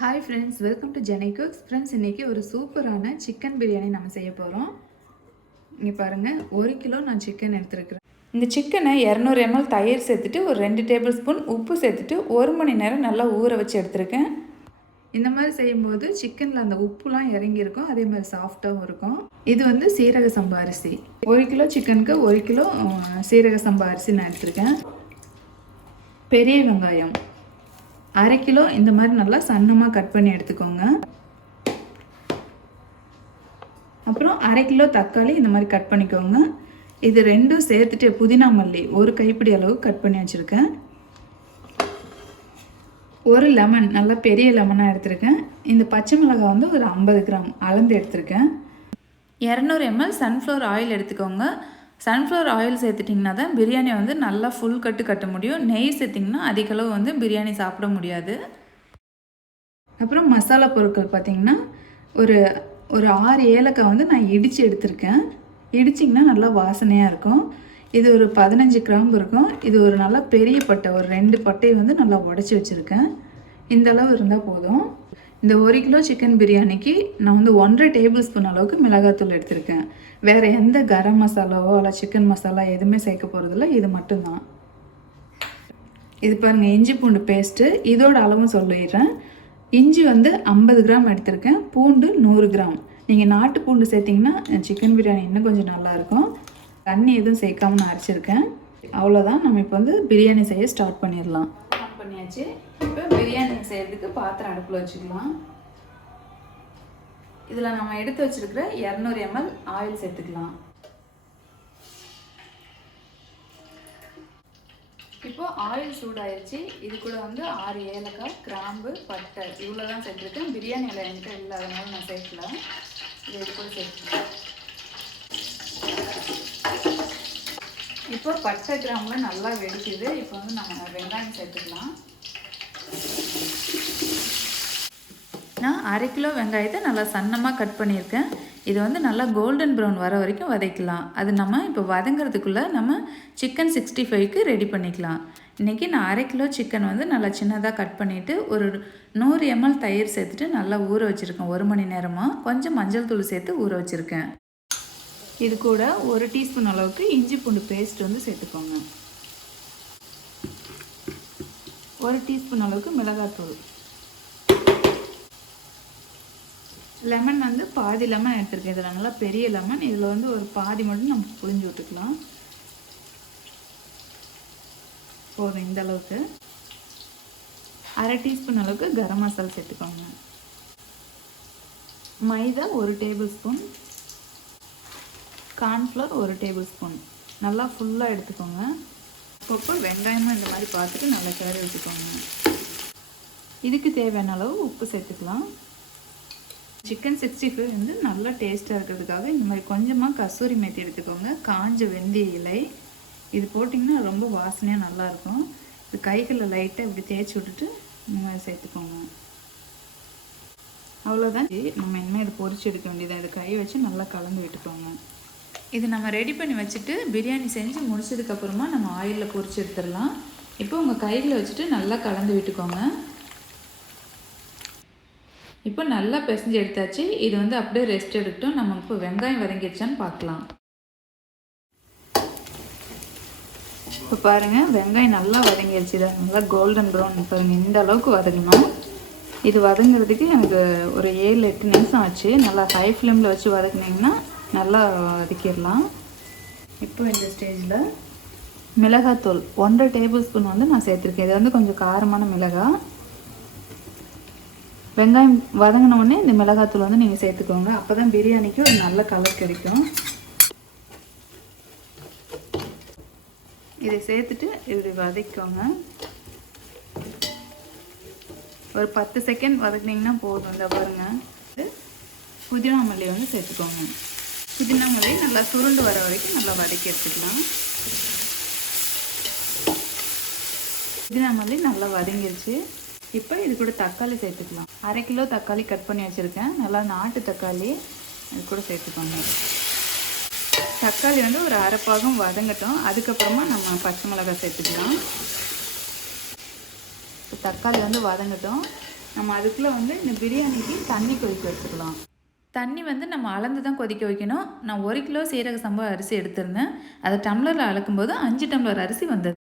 Hi friends, welcome to Jenny cooks. Friends, இன்றைக்கி ஒரு சூப்பரான சிக்கன் பிரியாணி நம்ம செய்ய போகிறோம். இங்கே பாருங்கள், 1 கிலோ நான் சிக்கன் எடுத்துருக்கிறேன். இந்த சிக்கனை 200 ml தயிர் சேர்த்துட்டு ஒரு 2 டேபிள் ஸ்பூன் உப்பு சேர்த்துட்டு 1 மணி நேரம் நல்லா ஊற வச்சு எடுத்துருக்கேன். இந்த மாதிரி செய்யும்போது சிக்கனில் அந்த உப்புலாம் இறங்கியிருக்கும், அதே மாதிரி சாஃப்டாகவும் இருக்கும். இது வந்து சீரக சம்பா அரிசி. 1 கிலோ சிக்கனுக்கு 1 கிலோ சீரக சம்பா அரிசி நான் எடுத்துருக்கேன். பெரிய வெங்காயம் 1/2 கிலோ இந்த மாதிரி நல்லா சன்னமாக கட் பண்ணி எடுத்துக்கோங்க. அப்புறம் 1/2 கிலோ தக்காளி இந்த மாதிரி கட் பண்ணிக்கோங்க. இது ரெண்டும் சேர்த்துட்டு புதினா மல்லி 1 கைப்பிடி அளவு கட் பண்ணி வச்சுருக்கேன். 1 லெமன், நல்லா பெரிய லெமனாக எடுத்திருக்கேன். இந்த பச்சை மிளகாய் வந்து ஒரு 50 கிராம் அளந்து எடுத்திருக்கேன். 200 ml சன்ஃப்ளவர் ஆயில் எடுத்துக்கோங்க. சன்ஃப்ளவர் ஆயில் சேர்த்துட்டிங்கன்னா தான் பிரியாணி வந்து நல்லா ஃபுல் கட்ட முடியும். நெய் சேர்த்திங்கன்னா அதிகளவு வந்து பிரியாணி சாப்பிட முடியாது. அப்புறம் மசாலா பொருட்கள் பார்த்திங்கன்னா ஒரு 6 ஏலக்காய் வந்து நான் இடித்து எடுத்திருக்கேன். இடிச்சிங்கன்னா நல்லா வாசனையாக இருக்கும். இது ஒரு 15 கிராம்பு இருக்கும். இது ஒரு நல்லா பெரிய பட்டை, ஒரு 2 பட்டையை வந்து நல்லா உடச்சி வச்சுருக்கேன். இந்த அளவு இருந்தால் போதும். இந்த 1 கிலோ சிக்கன் பிரியாணிக்கு நான் வந்து 1.5 டேபிள் ஸ்பூன் அளவுக்கு மிளகாத்தூள் எடுத்திருக்கேன். வேறு எந்த கரம் மசாலாவோ இல்லை சிக்கன் மசாலா எதுவுமே சேர்க்க போகிறதில்ல, இது மட்டும்தான். இது பாருங்கள், இஞ்சி பூண்டு பேஸ்ட்டு. இதோட அளவும் சொல்லிடுறேன். இஞ்சி வந்து 50 கிராம் எடுத்திருக்கேன். பூண்டு 100 கிராம். நீங்கள் நாட்டு பூண்டு சேர்த்திங்கன்னா சிக்கன் பிரியாணி இன்னும் கொஞ்சம் நல்லாயிருக்கும். தண்ணி எதுவும் சேர்க்காம நான் அரைச்சிருக்கேன். அவ்வளோதான். நம்ம இப்போ வந்து பிரியாணி செய்ய ஸ்டார்ட் பண்ணிடலாம். பண்ணியாச்சு. இப்போ பிரியாணி செய்கிறதுக்கு பாத்திரம் அடுப்பில் வச்சுக்கலாம். இதில் நம்ம எடுத்து வச்சுருக்கிற 200 ml ஆயில் சேர்த்துக்கலாம். இப்போ ஆயில் சூடாயிருச்சு. இது கூட வந்து 6 ஏலக்காய், கிராம்பு, பட்டை இவ்வளோ தான் சேர்த்துருக்கேன். பிரியாணியில் என்கிட்ட இல்லாதனால நான் சேர்க்கலாம். இது கூட சேர்த்துக்கலாம். இப்போ பட்டை கிராமில் நல்லா வெடிக்குது. இப்போ வந்து நம்ம வெங்காயம் சேர்த்துக்கலாம். நான் 1/2 கிலோ வெங்காயத்தை நல்லா சன்னமாக கட் பண்ணியிருக்கேன். இது வந்து நல்லா கோல்டன் ப்ரௌன் வர வரைக்கும் வதக்கலாம். அது நம்ம இப்போ வதங்கிறதுக்குள்ளே நம்ம சிக்கன் 65க்கு ரெடி பண்ணிக்கலாம். இன்றைக்கி நான் 1/2 கிலோ சிக்கன் வந்து நல்லா சின்னதாக கட் பண்ணிவிட்டு ஒரு 100 ml தயிர் சேர்த்துட்டு நல்லா ஊற வச்சுருக்கேன். 1 மணி நேரமாக. கொஞ்சம் மஞ்சள் தூள் சேர்த்து ஊற வச்சுருக்கேன். இது கூட 1 டீஸ்பூன் அளவுக்கு இஞ்சி பூண்டு பேஸ்ட் வந்து சேர்த்துக்கோங்க. 1 டீஸ்பூன் அளவுக்கு மிளகாத்தூள். லெமன் வந்து பாதி லெமன் எடுத்துருக்கேன். இதில் நல்லா பெரிய லெமன். இதில் வந்து ஒரு பாதி மட்டும் நம்ம புழிஞ்சு விட்டுக்கலாம். போதும் இந்த அளவுக்கு. 1/2 டீஸ்பூன் அளவுக்கு கரம் மசாலா சேர்த்துக்கோங்க. மைதா 1 table spoon. Cornflour 1 table spoon. நல்லா ஃபுல்லாக எடுத்துக்கோங்க. அப்பப்போ வெங்காயமும் இந்த மாதிரி பார்த்துட்டு நல்லா கிளறி வச்சுக்கோங்க. இதுக்கு தேவையான அளவு உப்பு சேர்த்துக்கலாம். சிக்கன் 65 வந்து நல்லா டேஸ்ட்டாக இருக்கிறதுக்காக இந்த மாதிரி கொஞ்சமாக கசூரி மேத்தி எடுத்துக்கோங்க. காஞ்ச வெந்தய இலை இது போட்டிங்கன்னா ரொம்ப வாசனையாக நல்லாயிருக்கும். இது கைகளில் லைட்டாக இப்படி தேய்ச்சி விட்டுட்டு இந்த மாதிரி சேர்த்துக்கோங்க. அவ்வளோதான். நம்ம இனிமேல் இது பொரிச்சு எடுக்க வேண்டியதாக. இது கை வச்சு நல்லா கலந்து விட்டுக்கோங்க. இது நம்ம ரெடி பண்ணி வச்சுட்டு பிரியாணி செஞ்சு முடிச்சதுக்கப்புறமா நம்ம ஆயிலில் பொரிச்சு எடுத்துடலாம். இப்போ உங்கள் கையில் வச்சுட்டு நல்லா கலந்து விட்டுக்கோங்க. இப்போ நல்லா பிசைஞ்சு எடுத்தாச்சு. இது வந்து அப்படியே ரெஸ்ட் எடுக்கட்டும். நம்ம இப்போ வெங்காயம் வதங்கிடுச்சான்னு பார்க்கலாம். இப்போ பாருங்கள், வெங்காயம் நல்லா வதங்கிடுச்சு. இதை நல்லா கோல்டன் ப்ரௌன் பாருங்கள், இந்த அளவுக்கு வதங்கணும். இது வதங்கிறதுக்கு எனக்கு ஒரு 7-8 நிமிஷம் ஆச்சு. நல்லா ஹை ஃப்ளேமில் வச்சு வதக்குனிங்கன்னா நல்லா வதக்கிடலாம். இப்போ இந்த ஸ்டேஜில் மிளகாத்தூள் 1.5 டேபிள் ஸ்பூன் வந்து நான் சேர்த்துருக்கேன். இது வந்து கொஞ்சம் காரமான மிளகாய். வெங்காயம் வதங்கினோடனே இந்த மிளகாத்தூள் வந்து நீங்கள் சேர்த்துக்கோங்க. அப்போ தான் பிரியாணிக்கு ஒரு நல்ல கலர் கிடைக்கும். இதை சேர்த்துட்டு இப்படி வதக்கிக்கோங்க. ஒரு 10 செகண்ட் வதக்கினீங்கன்னா போதும். இந்த பாருங்கள், புதினா மல்லி வந்து சேர்த்துக்கோங்க. புதினா மல்லி நல்லா சுருண்டு வர வரைக்கும் நல்லா வதக்கி எடுத்துக்கலாம். புதினா மல்லி நல்லா வதங்கிருச்சு. இப்போ இது கூட தக்காளி சேர்த்துக்கலாம். 1/2 கிலோ தக்காளி கட் பண்ணி வச்சுருக்கேன். நல்லா நாட்டு தக்காளி இது கூட சேர்த்துக்கோங்க. தக்காளி வந்து ஒரு 1/2 பாகம் வதங்கட்டும். அதுக்கப்புறமா நம்ம பச்சை மிளகாய் சேர்த்துக்கலாம். தக்காளி வந்து வதங்கட்டும். நம்ம அதுக்குள்ளே வந்து இந்த பிரியாணிக்கு தண்ணி கொதிக்க வச்சுக்கலாம். தண்ணி வந்து நம்ம அளந்து தான் கொதிக்க வைக்கணும். நான் 1 கிலோ சீரக சம்பா அரிசி எடுத்திருந்தேன். அதை டம்ளரில் அளக்கும்போது 5 டம்ளர் அரிசி வந்தது.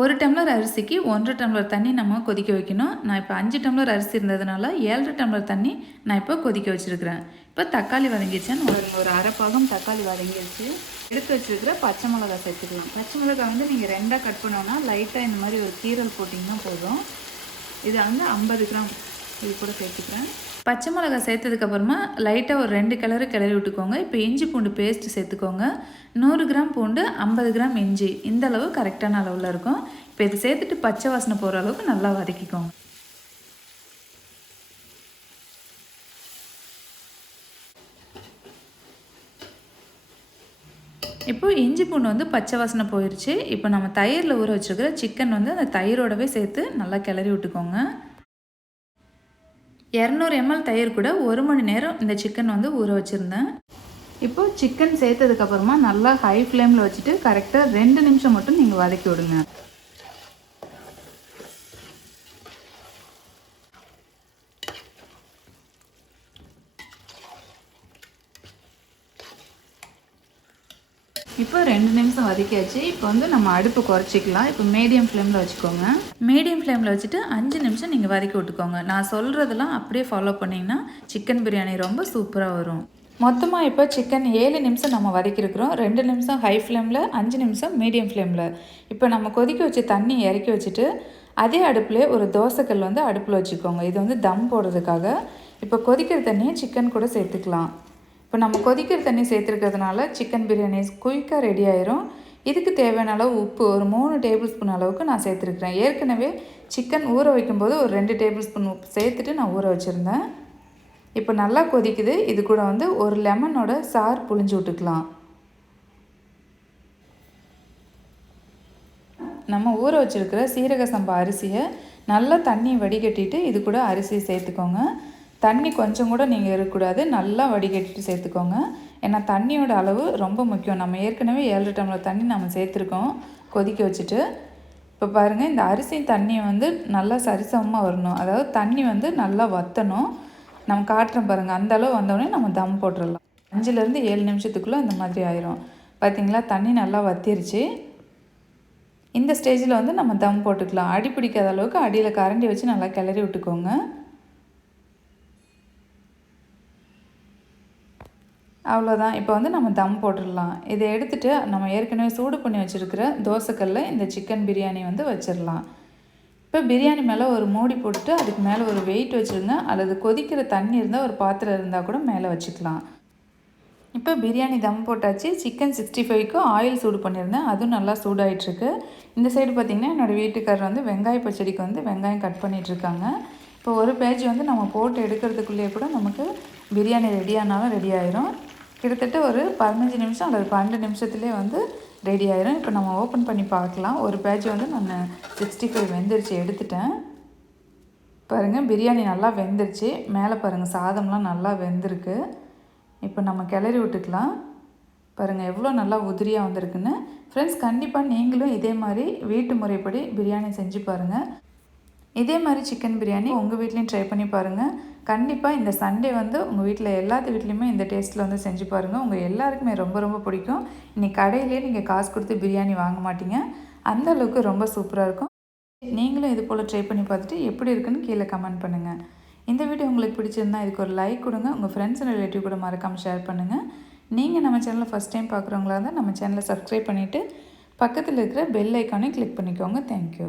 1 டம்ளர் அரிசிக்கு 1 1/2 டம்ளர் தண்ணி நம்ம கொதிக்க வைக்கணும். நான் இப்போ 5 டம்ளர் அரிசி இருந்ததுனால 7 1/2 டம்ளர் தண்ணி நான் இப்போ கொதிக்க வச்சுருக்கிறேன். இப்போ தக்காளி வதங்கிடுச்சேன்னு ஒரு அரை பாகம் தக்காளி வதங்கிடுச்சு. எடுத்து வச்சுருக்கிற பச்சை மிளகாய் சேர்த்துக்கலாம். பச்சை மிளகாய் வந்து நீங்கள் 2ஆக கட் பண்ணோன்னா லைட்டாக இந்த மாதிரி ஒரு கீரல் போட்டிங்கன்னா போதும். இதை வந்து 50 கிராம் இது கூட சேர்த்துக்கிறேன். பச்சை மிளகாய் சேர்த்ததுக்கப்புறமா லைட்டாக ஒரு 2 கிளறி விட்டுக்கோங்க. இப்போ இஞ்சி பூண்டு பேஸ்ட்டு சேர்த்துக்கோங்க. 100 கிராம் பூண்டு, 50 கிராம் இஞ்சி, இந்த அளவு கரெக்டான அளவில் இருக்கும். இப்போ இது சேர்த்துட்டு பச்சை வாசனை போகிற அளவுக்கு நல்லா வதக்கிக்கோங்க. இப்போ இஞ்சி பூண்டு வந்து பச்சை வாசனை போயிடுச்சு. இப்போ நம்ம தயிரில் ஊற வச்சுருக்கிற சிக்கன் வந்து அந்த தயிரோடவே சேர்த்து நல்லா கிளறி விட்டுக்கோங்க. 200 ml தயிர் கூட 1 மணி நேரம் இந்த சிக்கன் வந்து ஊற வச்சுருந்தேன். இப்போது சிக்கன் சேர்த்ததுக்கப்புறமா நல்லா ஹை ஃப்ளேமில் வச்சுட்டு கரெக்டாக 2 நிமிஷம் மட்டும் நீங்கள் வதக்கி விடுங்க. இப்போ 2 நிமிஷம் வதக்கியாச்சு. இப்போ வந்து நம்ம அடுப்பு குறைச்சிக்கலாம். இப்போ மீடியம் ஃப்ளேமில் வச்சுக்கோங்க. மீடியம் ஃப்ளேமில் வச்சுட்டு 5 நிமிஷம் நீங்கள் வதக்கி விட்டுக்கோங்க. நான் சொல்கிறதெல்லாம் அப்படியே ஃபாலோ பண்ணிங்கன்னா சிக்கன் பிரியாணி ரொம்ப சூப்பராக வரும். மொத்தமாக இப்போ சிக்கன் 7 நிமிஷம் நம்ம வதக்கியிருக்கிறோம். 2 நிமிஷம் ஹை ஃப்ளேமில், 5 நிமிஷம் மீடியம் ஃப்ளேமில். இப்போ நம்ம கொதிக்க வச்சு தண்ணி இறக்கி வச்சுட்டு அதே அடுப்புலேயே ஒரு தோசைக்கல் வந்து அடுப்பில் வச்சுக்கோங்க. இது வந்து தம் போடுறதுக்காக. இப்போ கொதிக்கிற தண்ணியை சிக்கன் கூட சேர்த்துக்கலாம். இப்போ நம்ம கொதிக்கிற தண்ணி சேர்த்துருக்கிறதுனால சிக்கன் பிரியாணி குயிக்காக ரெடி ஆயிரும். இதுக்கு தேவையான அளவு உப்பு ஒரு 3 டேபிள் ஸ்பூன் அளவுக்கு நான் சேர்த்துருக்குறேன். ஏற்கனவே சிக்கன் ஊற வைக்கும்போது ஒரு 2 டேபிள் ஸ்பூன் உப்பு சேர்த்துட்டு நான் ஊற வச்சுருந்தேன். இப்போ நல்லா கொதிக்குது. இது கூட வந்து ஒரு லெமனோட சாறு புழிஞ்சு விட்டுக்கலாம். நம்ம ஊற வச்சுருக்கிற சீரக சம்பா அரிசியை நல்லா தண்ணி வடிகட்டிட்டு இது கூட அரிசியை சேர்த்துக்கோங்க. தண்ணி கொஞ்சம் கூட நீங்கள் இருக்கக்கூடாது. நல்லா வடிகட்டிட்டு சேர்த்துக்கோங்க. ஏன்னா தண்ணியோட அளவு ரொம்ப முக்கியம். நம்ம ஏற்கனவே 7 டம்ளர் தண்ணி நம்ம சேர்த்துருக்கோம் கொதிக்க வச்சுட்டு. இப்போ பாருங்கள், இந்த அரிசி தண்ணி வந்து நல்லா சரிசமமாக வரணும். அதாவது தண்ணி வந்து நல்லா வற்றணும். நம்ம காட்டுறோம் பாருங்கள், அந்த அளவு வந்தோடனே நம்ம தம் போட்டுடலாம். 5லேருந்து 7 நிமிஷத்துக்குள்ளே இந்த மாதிரி ஆயிரும். பார்த்திங்களா, தண்ணி நல்லா வற்றிருச்சு. இந்த ஸ்டேஜில் வந்து நம்ம தம் போட்டுக்கலாம். அடி பிடிக்காத அளவுக்கு அடியில் கரண்டி வச்சு நல்லா கிளறி விட்டுக்கோங்க. அவ்வளோதான். இப்போ வந்து நம்ம தம் போட்டுடலாம். இதை எடுத்துகிட்டு நம்ம ஏற்கனவே சூடு பண்ணி வச்சுருக்கிற தோசைக்கல்ல இந்த சிக்கன் பிரியாணி வந்து வச்சிடலாம். இப்போ பிரியாணி மேலே ஒரு மூடி போட்டுட்டு அதுக்கு மேலே ஒரு வெயிட் வச்சுருங்க. அல்லது கொதிக்கிற தண்ணி இருந்தால் ஒரு பாத்திரம் இருந்தால் கூட மேலே வச்சுக்கலாம். இப்போ பிரியாணி தம் போட்டாச்சு. சிக்கன் 65க்கு ஆயில் சூடு பண்ணியிருந்தேன். அதுவும் நல்லா சூடாகிட்டுருக்கு. இந்த சைடு பார்த்திங்கன்னா என்னோடய வீட்டுக்காரர் வந்து வெங்காய பச்சடிக்கு வந்து வெங்காயம் கட் பண்ணிகிட்ருக்காங்க. இப்போ ஒரு பேஜ் வந்து நம்ம போட்டு எடுக்கிறதுக்குள்ளேயே கூட நமக்கு பிரியாணி ரெடி ஆனாலும் ரெடி ஆயிரும். கிட்டத்தட்ட ஒரு 15 நிமிஷம் அல்லது 12 நிமிஷத்துலேயே வந்து ரெடி ஆயிரும். இப்போ நம்ம ஓப்பன் பண்ணி பார்க்கலாம். ஒரு பேட்ச் வந்து நான் 65 வெந்துருச்சு எடுத்துட்டேன். பாருங்கள், பிரியாணி நல்லா வெந்துருச்சு. மேலே பாருங்கள், சாதம்லாம் நல்லா வெந்திருக்கு. இப்போ நம்ம கிளறி விட்டுக்கலாம். பாருங்கள் எவ்வளோ நல்லா உதிரியாக வந்திருக்குன்னு. ஃப்ரெண்ட்ஸ், கண்டிப்பாக நீங்களும் இதே மாதிரி வீட்டு முறைப்படி பிரியாணி செஞ்சு பாருங்கள். இதே மாதிரி சிக்கன் பிரியாணி உங்கள் வீட்லேயும் ட்ரை பண்ணி பாருங்கள். கண்டிப்பாக இந்த சண்டே வந்து உங்கள் வீட்டில் எல்லாத்து வீட்லேயுமே இந்த டேஸ்ட்டில் வந்து செஞ்சு பாருங்கள். உங்கள் எல்லாருக்குமே ரொம்ப ரொம்ப பிடிக்கும். இன்றைக்கி கடையிலே நீங்கள் காசு கொடுத்து பிரியாணி வாங்க மாட்டீங்க. அந்த அளவுக்கு ரொம்ப சூப்பராக இருக்கும். நீங்களும் இது போல் ட்ரை பண்ணி பார்த்துட்டு எப்படி இருக்குன்னு கீழே கமெண்ட் பண்ணுங்கள். இந்த வீடியோ உங்களுக்கு பிடிச்சிருந்தா இதுக்கு ஒரு லைக் கொடுங்க. உங்கள் ஃப்ரெண்ட்ஸ் அண்ட் ரிலேட்டிவ் கூட மறக்காமல் ஷேர் பண்ணுங்கள். நீங்கள் நம்ம சேனலை ஃபஸ்ட் டைம் பார்க்குறவங்களா இருந்தால் நம்ம சேனலை சப்ஸ்கிரைப் பண்ணிவிட்டு பக்கத்தில் இருக்கிற பெல் ஐக்கானையும் கிளிக் பண்ணிக்கோங்க. தேங்க்யூ.